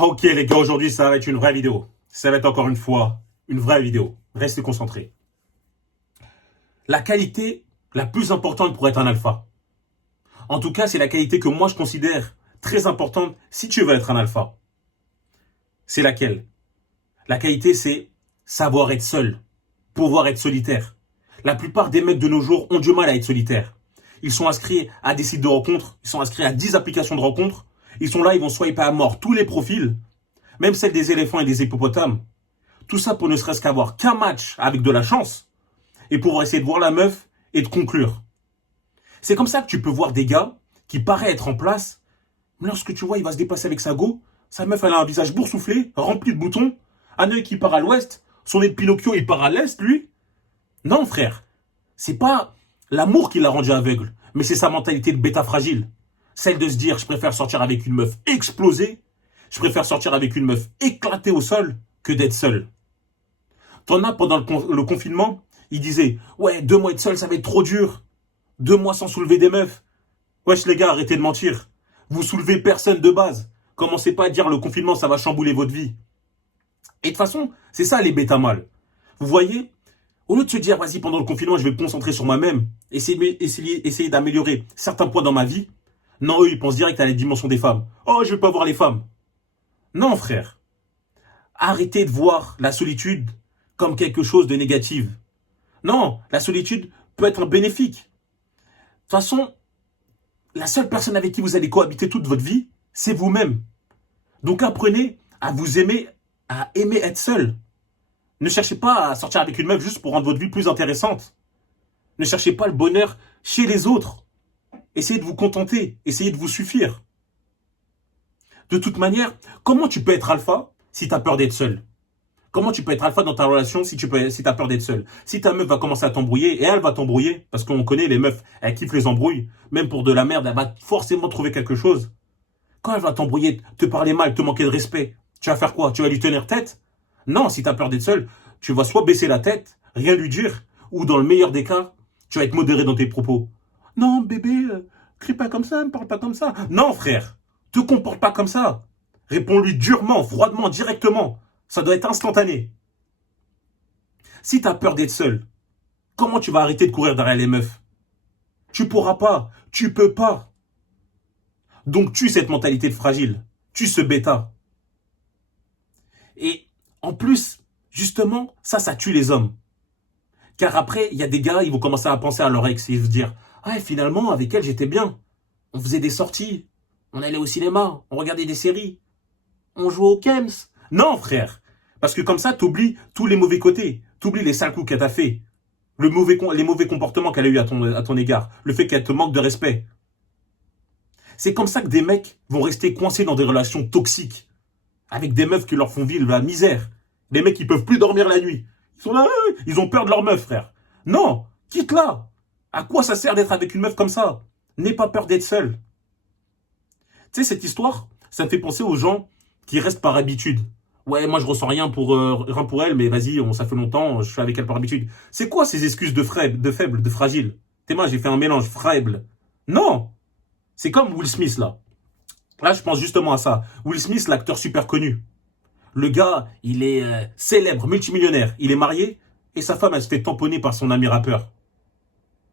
Ok les gars, aujourd'hui ça va être une vraie vidéo. Ça va être encore une fois une vraie vidéo. Restez concentrés. La qualité la plus importante pour être un alpha. En tout cas, c'est la qualité que moi je considère très importante si tu veux être un alpha. C'est laquelle? La qualité, c'est savoir être seul, pouvoir être solitaire. La plupart des mecs de nos jours ont du mal à être solitaires. Ils sont inscrits à des sites de rencontres, ils sont inscrits à 10 applications de rencontres, ils sont là, ils vont swiper à mort tous les profils, même celles des éléphants et des hippopotames. Tout ça pour ne serait-ce qu'avoir qu'un match avec de la chance et pouvoir essayer de voir la meuf et de conclure. C'est comme ça que tu peux voir des gars qui paraissent être en place, mais lorsque tu vois il va se dépasser avec sa go, sa meuf elle a un visage boursouflé, rempli de boutons, un œil qui part à l'ouest, son nez de Pinocchio il part à l'est lui. Non frère, c'est pas l'amour qui l'a rendu aveugle, mais c'est sa mentalité de bêta fragile. Celle de se dire je préfère sortir avec une meuf explosée, je préfère sortir avec une meuf éclatée au sol que d'être seul. T'en as pendant le confinement, il disait ouais 2 mois être seul ça va être trop dur, 2 mois sans soulever des meufs. Wesh les gars, arrêtez de mentir. Vous soulevez personne de base. Commencez pas à dire le confinement ça va chambouler votre vie. Et de toute façon, c'est ça les bêta mâles. Vous voyez, au lieu de se dire vas-y pendant le confinement je vais me concentrer sur moi-même, essayer d'améliorer certains points dans ma vie, non eux ils pensent direct à la dimension des femmes. Oh je vais pas voir les femmes. Non frère, arrêtez de voir la solitude comme quelque chose de négatif. Non, la solitude peut être un bénéfique. De toute façon, la seule personne avec qui vous allez cohabiter toute votre vie, c'est vous-même. Donc apprenez à vous aimer, à aimer être seul. Ne cherchez pas à sortir avec une meuf juste pour rendre votre vie plus intéressante. Ne cherchez pas le bonheur chez les autres. Essayez de vous contenter, essayez de vous suffire. De toute manière, comment tu peux être alpha si tu as peur d'être seul? Comment tu peux être alpha dans ta relation si tu as peur d'être seul? Si ta meuf va commencer à t'embrouiller, et elle va t'embrouiller, parce qu'on connaît les meufs, elles kiffent les embrouilles, même pour de la merde, elle va forcément trouver quelque chose. Quand elle va t'embrouiller, te parler mal, te manquer de respect, tu vas faire quoi? Tu vas lui tenir tête? Non, si tu as peur d'être seul, tu vas soit baisser la tête, rien lui dire, ou dans le meilleur des cas, tu vas être modéré dans tes propos. Non, bébé, crie pas comme ça, ne parle pas comme ça. Non, frère, te comporte pas comme ça. Réponds-lui durement, froidement, directement. Ça doit être instantané. Si tu as peur d'être seul, comment tu vas arrêter de courir derrière les meufs? Tu pourras pas, tu peux pas. Donc tue cette mentalité de fragile, tue ce bêta. Et en plus, justement, ça tue les hommes. Car après, il y a des gars, ils vont commencer à penser à leur ex. Ils vont se dire, ah finalement, avec elle, j'étais bien. On faisait des sorties, on allait au cinéma, on regardait des séries, on jouait au Kems. Non, frère. Parce que comme ça, t'oublies tous les mauvais côtés. T'oublies les sales coups qu'elle t'a fait. Les mauvais comportements qu'elle a eu à ton égard. Le fait qu'elle te manque de respect. C'est comme ça que des mecs vont rester coincés dans des relations toxiques. Avec des meufs qui leur font vivre la misère. Des mecs qui peuvent plus dormir la nuit. Ils sont là, ils ont peur de leur meuf, frère. Non, quitte-la. À quoi ça sert d'être avec une meuf comme ça? N'aie pas peur d'être seul. Tu sais, cette histoire, ça me fait penser aux gens qui restent par habitude. Ouais, moi je ressens rien pour elle, mais vas-y, ça fait longtemps, je suis avec elle par habitude. C'est quoi ces excuses de faible, de fragile? T'es moi, j'ai fait un mélange faible. Non! C'est comme Will Smith là. Là, je pense justement à ça. Will Smith, l'acteur super connu. Le gars, il est célèbre, multimillionnaire. Il est marié et sa femme, elle se fait tamponner par son ami rappeur.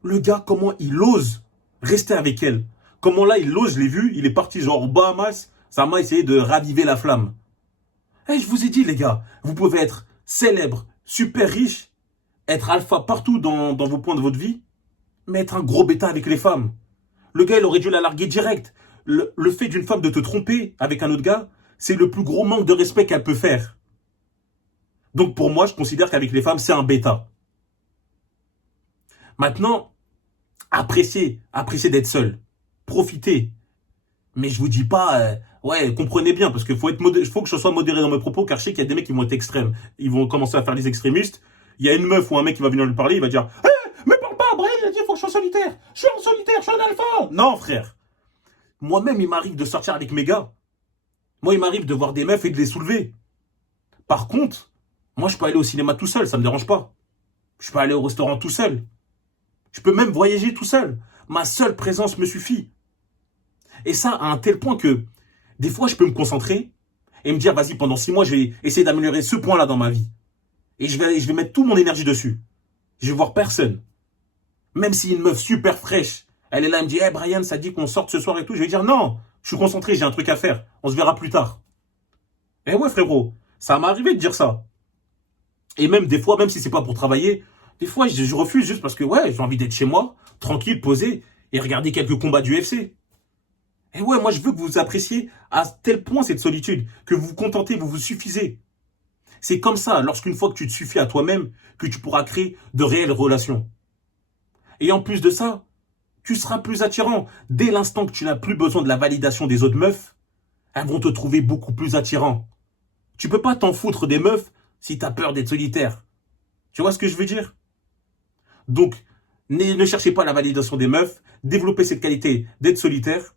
Le gars, comment il ose rester avec elle? Comment là, il ose, je l'ai vu, il est parti genre aux Bahamas, ça m'a essayé de raviver la flamme. Eh, je vous ai dit, les gars, vous pouvez être célèbre, super riche, être alpha partout dans vos points de votre vie, mais être un gros bêta avec les femmes. Le gars, il aurait dû la larguer direct. Le fait d'une femme de te tromper avec un autre gars, c'est le plus gros manque de respect qu'elle peut faire. Donc pour moi, je considère qu'avec les femmes, c'est un bêta. Maintenant, appréciez d'être seul. Profitez. Mais je vous dis pas, ouais, comprenez bien, parce qu'il faut que je sois modéré dans mes propos, car je sais qu'il y a des mecs qui vont être extrêmes. Ils vont commencer à faire les extrémistes. Il y a une meuf ou un mec qui va venir lui parler, il va dire, mais parle pas, Brahim, il a dit, il faut que je sois solitaire. Je suis en solitaire, je suis un alpha. Non, frère. Moi-même, il m'arrive de sortir avec mes gars. Moi, il m'arrive de voir des meufs et de les soulever. Par contre, moi, je peux aller au cinéma tout seul, ça me dérange pas. Je peux aller au restaurant tout seul. Je peux même voyager tout seul. Ma seule présence me suffit. Et ça, à un tel point que, des fois, je peux me concentrer et me dire, vas-y, pendant 6 mois, je vais essayer d'améliorer ce point-là dans ma vie. Et je vais mettre toute mon énergie dessus. Je vais voir personne. Même si une meuf super fraîche, elle est là, elle me dit, hey Brian, ça dit qu'on sorte ce soir et tout. Je vais dire, non, je suis concentré, j'ai un truc à faire. On se verra plus tard. Eh ouais, frérot, ça m'est arrivé de dire ça. Et même des fois, même si c'est pas pour travailler, des fois, je refuse juste parce que, ouais, j'ai envie d'être chez moi, tranquille, posé, et regarder quelques combats du UFC. Et ouais, moi, je veux que vous appréciez à tel point cette solitude, que vous vous contentez, vous vous suffisez. C'est comme ça, lorsqu'une fois que tu te suffis à toi-même, que tu pourras créer de réelles relations. Et en plus de ça, tu seras plus attirant. Dès l'instant que tu n'as plus besoin de la validation des autres meufs, elles vont te trouver beaucoup plus attirant. Tu peux pas t'en foutre des meufs si tu as peur d'être solitaire. Tu vois ce que je veux dire? Donc, ne cherchez pas la validation des meufs, développez cette qualité d'être solitaire,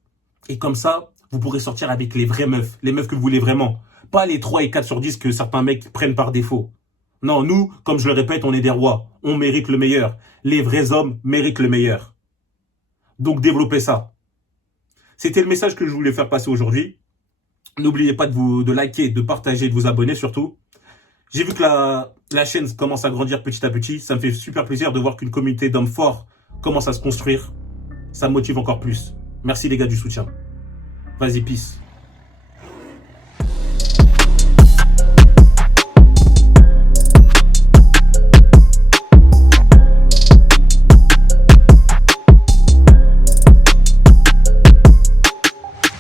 et comme ça, vous pourrez sortir avec les vraies meufs, les meufs que vous voulez vraiment. Pas les 3 et 4 sur 10 que certains mecs prennent par défaut. Non, nous, comme je le répète, on est des rois. On mérite le meilleur. Les vrais hommes méritent le meilleur. Donc développez ça. C'était le message que je voulais faire passer aujourd'hui. N'oubliez pas de liker, de partager, de vous abonner surtout. J'ai vu que la chaîne commence à grandir petit à petit. Ça me fait super plaisir de voir qu'une communauté d'hommes forts commence à se construire. Ça me motive encore plus. Merci les gars du soutien. Vas-y, peace.